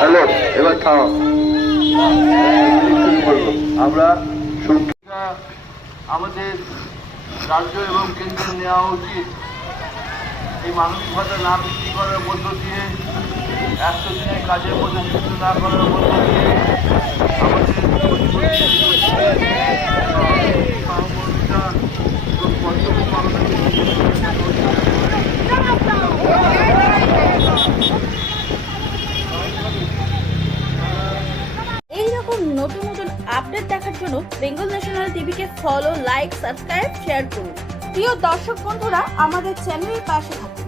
Hello, এবার থাও। আমরা আমাদের রাজ্য এবং কেন্দ্রের নেওয়া উচিত। এই মানবিক ভাতা না বৃদ্ধি করার মধ্য দিয়ে 100 দিনের কাজের মধ্যে যুক্ত না করার মধ্য দিয়ে আমাদের সহমর্মিতা এবং কর্তব্য পালনের এইরকম নতুন নতুন আপডেট দেখার জন্য বেঙ্গল ন্যাশনাল টিভিকে ফলো, লাইক, সাবস্ক্রাইব, শেয়ার করুন। প্রিয় দর্শক বন্ধুরা, আমাদের চ্যানেলের পাশে থাকুন।